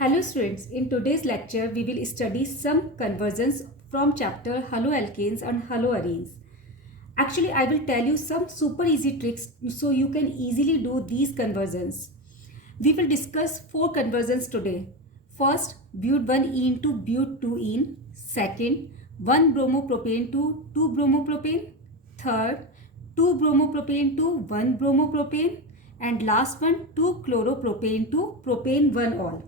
Hello students, in today's lecture we will study some conversions from chapter haloalkanes and haloarenes. Actually, I will tell you some super easy tricks so you can easily do these conversions. We will discuss 4 conversions today. First, but1e into but2ene. Second, 1-bromopropane to 2-bromopropane. Third, 2-bromopropane to 1-bromopropane. And last one, 2-chloropropane to propane 1-ol.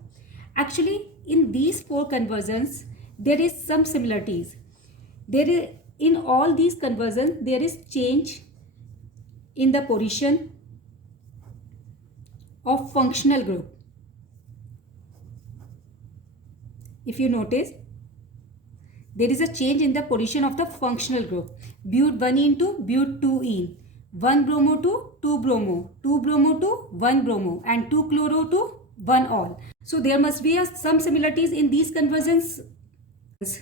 Actually, in these 4 conversions, there is some similarities. In all these conversions, there is change in the position of functional group. If you notice, there is a change in the position of the functional group. But1 into but2ene, 1-bromo to 2-bromo, 2-bromo to 1-bromo, and 2-chloro to 1-ol. So there must be some similarities in these conversions.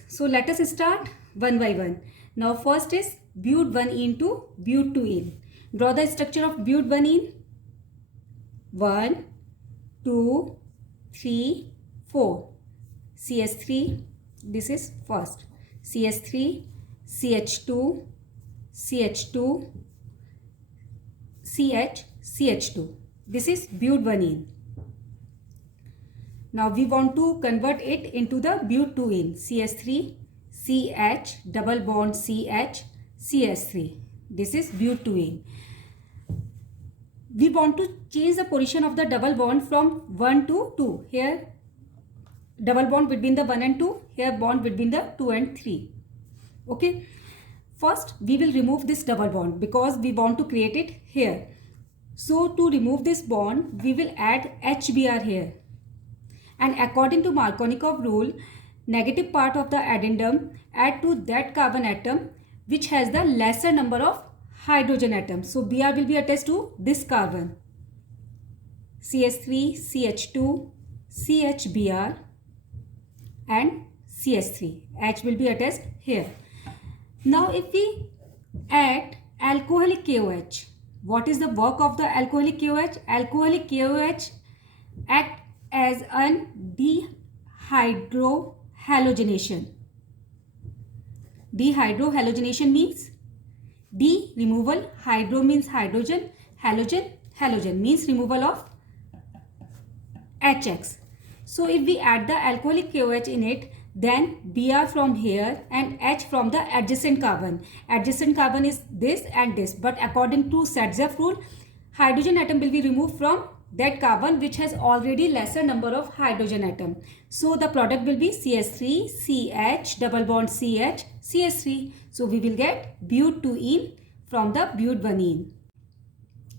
So let us start one by one. Now first is but1 into but2ene. Draw the structure of but1ene. 1, 2, 3, 4. CH3, this is first. CH3, CH2, CH2, CH, CH2. This is but1ene. Now we want to convert it into the but2ene. CH3, CH, double bond CH, CH3. This is but2ene. We want to change the position of the double bond from 1 to 2. Here double bond between the 1 and 2. Here bond between the 2 and 3. Okay. First we will remove this double bond because we want to create it here. So to remove this bond, we will add HBr here. And according to Markovnikov rule, negative part of the addendum add to that carbon atom which has the lesser number of hydrogen atoms. So Br will be attached to this carbon. CH3, CH2, CHBr and CH3. H will be attached here. Now if we add alcoholic KOH, what is the work of the alcoholic KOH? Alcoholic KOH act as an dehydrohalogenation. Dehydrohalogenation means D removal, hydro means hydrogen, halogen, halogen means removal of HX. So if we add the alcoholic KOH in it, then Br from here and H from the adjacent carbon. Adjacent carbon is this and this, but according to Sadzev rule, hydrogen atom will be removed from that carbon which has already lesser number of hydrogen atom. So the product will be CH3, CH, double bond CH, CH3. So we will get but2ene from the but1ene.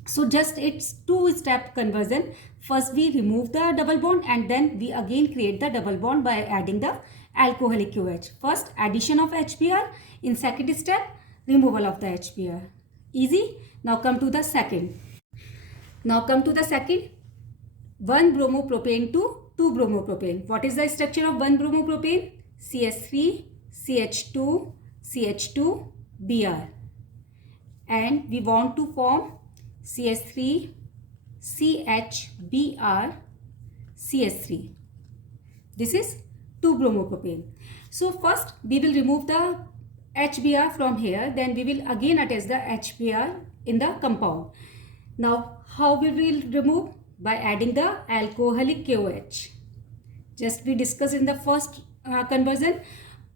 So just it's 2-step conversion. First we remove the double bond and then we again create the double bond by adding the alcoholic KOH. First addition of HBr, in second step removal of the HBr. Easy. Now come to the second. 1-bromopropane to 2-bromopropane. What is the structure of 1-bromopropane? CH3, CH2, CH2, Br. And we want to form CH3, CHBr, CH3. This is 2-bromopropane. So first we will remove the HBr from here. Then we will again attach the HBr in the compound. Now how we will remove? By adding the alcoholic KOH. Just we discussed in the first conversion.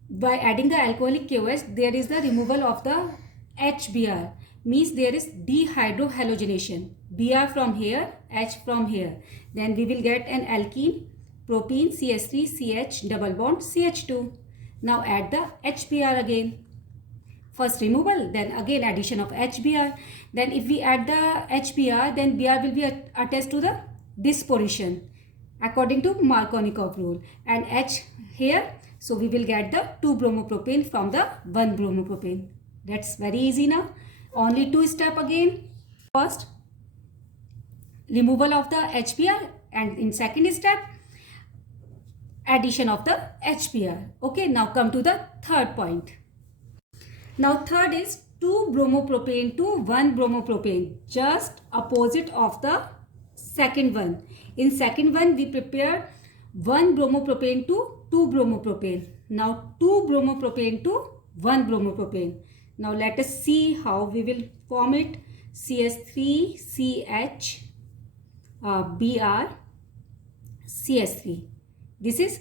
By adding the alcoholic KOH, there is the removal of the HBr. Means there is dehydrohalogenation. Br from here, H from here. Then we will get an alkene, propene, CH3, CH, double bond, CH2. Now add the HBr again. First removal, then again addition of HBr. Then if we add the HBr, then Br will be attached to this position according to Markovnikov rule. And H here, so we will get the 2-bromopropane from the 1-bromopropane. That's very easy now. Only 2 steps again. First, removal of the HBr, and in second step, addition of the HBr. Okay, now come to the third point. Now third is 2-bromopropane to 1-bromopropane, just opposite of the second one. In second one we prepare 1 bromopropane to 2 bromopropane. Now 2 bromopropane to 1 bromopropane. Now let us see how we will form it. CS3CH Br CS3. This is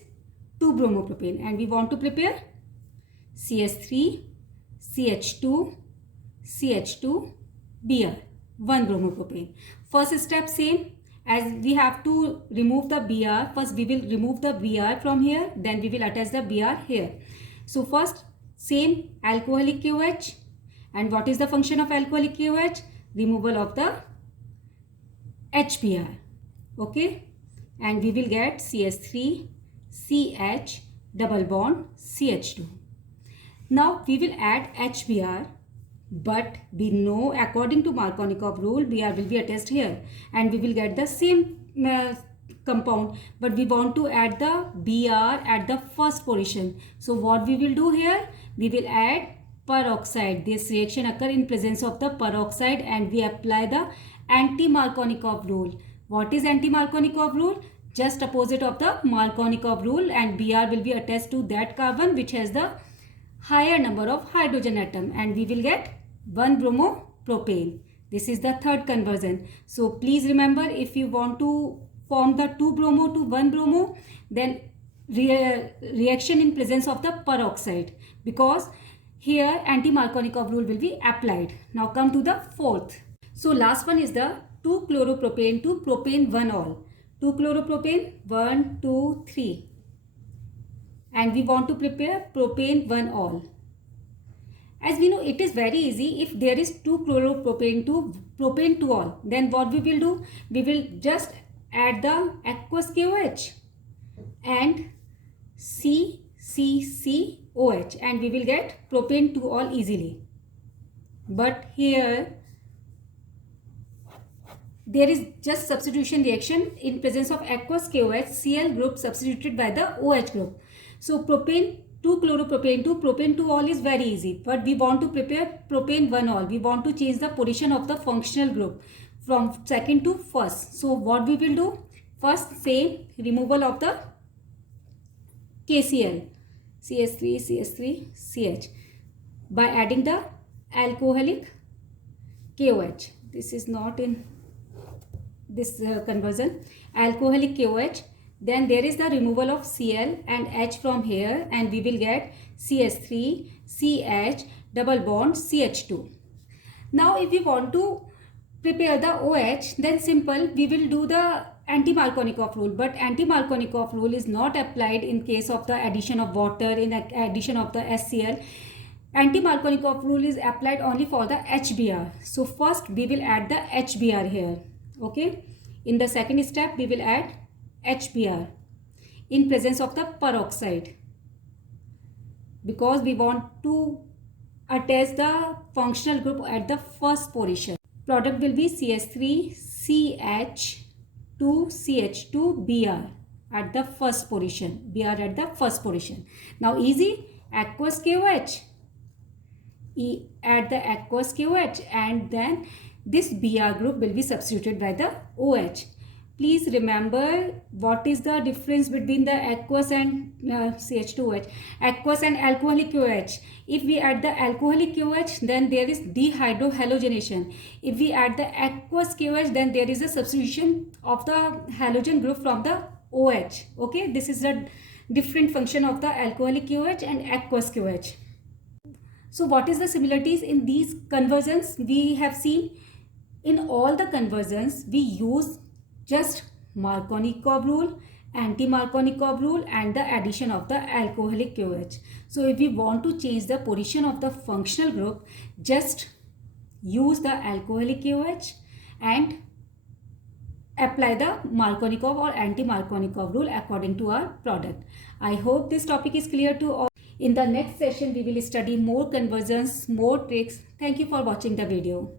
2 bromopropane and we want to prepare CS3 CH2 CH2 Br 1 bromopropane. First step same, as we have to remove the Br. First we will remove the Br from here, then we will attach the Br here. So first same alcoholic KOH, and what is the function of alcoholic KOH? Removal of the HBr. Okay, and we will get CS3 CH double bond CH2. Now we will add HBr, but we know according to Markovnikov rule Br will be attached here and we will get the same compound, but we want to add the Br at the first position. So what we will do here, we will add peroxide. This reaction occur in presence of the peroxide and we apply the anti-Markovnikov rule. What is anti-Markovnikov rule? Just opposite of the Markovnikov rule, and Br will be attached to that carbon which has the higher number of hydrogen atom, and we will get 1 bromopropane. This is the third conversion. So please remember, if you want to form the 2 bromo to 1 bromo, then reaction in presence of the peroxide, because here anti-Markovnikov rule will be applied. Now come to the fourth. So last one is the 2 chloropropane to propane 1-ol. 2 chloropropane 1, 2, 3. And we want to prepare propane 1-ol. As we know, it is very easy. If there is 2 chloropropane to propane 2-ol, then what we will do? We will just add the aqueous KOH and CCCOH and we will get propane 2-ol easily. But here there is just substitution reaction in presence of aqueous KOH, Cl group substituted by the OH group. So propane 2 chloropropane to propane 2-ol is very easy, but we want to prepare propane 1-ol. We want to change the position of the functional group from second to first. So what we will do? First, same removal of the KCl, CH3, CH3, CH by adding the alcoholic KOH. This is not in this conversion. Alcoholic KOH. Then there is the removal of Cl and H from here, and we will get CH3 CH double bond CH2. Now if we want to prepare the OH, then simple, we will do the anti-Markovnikov rule, but anti-Markovnikov rule is not applied in case of the addition of water, in addition of the HCl. Anti-Markovnikov rule is applied only for the HBr. So first we will add the HBr here. Okay, in the second step we will add HBr in presence of the peroxide, because we want to attach the functional group at the first position. Product will be CH3 CH2 CH2 Br at the first position. Br at the first position. Now easy, aqueous KOH. Add the aqueous KOH and then this Br group will be substituted by the OH. Please remember what is the difference between the aqueous and CH2OH. Aqueous and alcoholic KOH. If we add the alcoholic KOH, then there is dehydrohalogenation. If we add the aqueous KOH, then there is a substitution of the halogen group from the OH. Okay, this is the different function of the alcoholic KOH and aqueous KOH. So what is the similarities in these conversions? We have seen in all the conversions we use just Markovnikov rule, anti-Markovnikov rule and the addition of the alcoholic KOH. So if we want to change the position of the functional group, just use the alcoholic KOH and apply the Markovnikov or anti-Markovnikov rule according to our product. I hope this topic is clear to all. In the next session, we will study more conversions, more tricks. Thank you for watching the video.